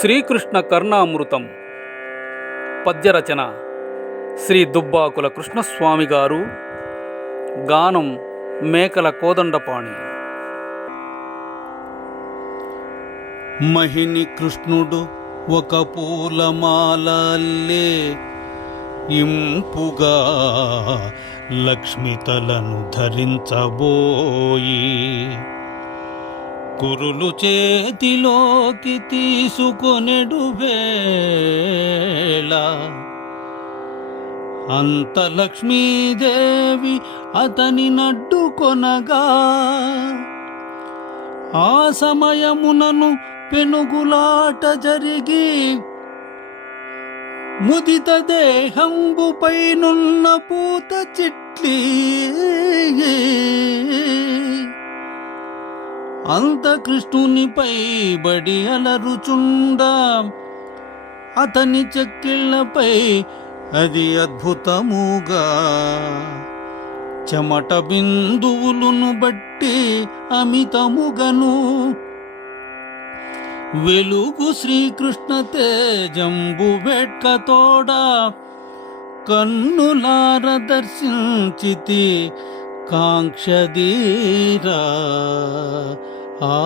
శ్రీకృష్ణ కర్ణామృతం. పద్యరచన శ్రీ దుబ్బాకుల కృష్ణస్వామి గారు. గానం మేకల కోదండపాణి. మహిని కృష్ణుడు ఒక పూలమాలల్లే ఇంపుగా లక్ష్మితలను ధరించబోయి కురులు చేతిలోకి తీసుకొనెడు వేళ. అంత లక్ష్మీదేవి అతని నడ్డుకొనగా ఆ సమయమునను పెనుగులాట జరిగి ముదిత దేహంబుపైనున్న పూత చిట్లి. అంత కృష్ణునిపై బడి అలరుచుండా. అతని చెక్కిళ్ళపై అది అద్భుతముగా. చెమట బిందువులను బట్టి అమితముగను వెలుగు శ్రీకృష్ణ తేజంబు వెట్కతోడా కన్నులార దర్శించితి కాంక్షధీరా. ఆ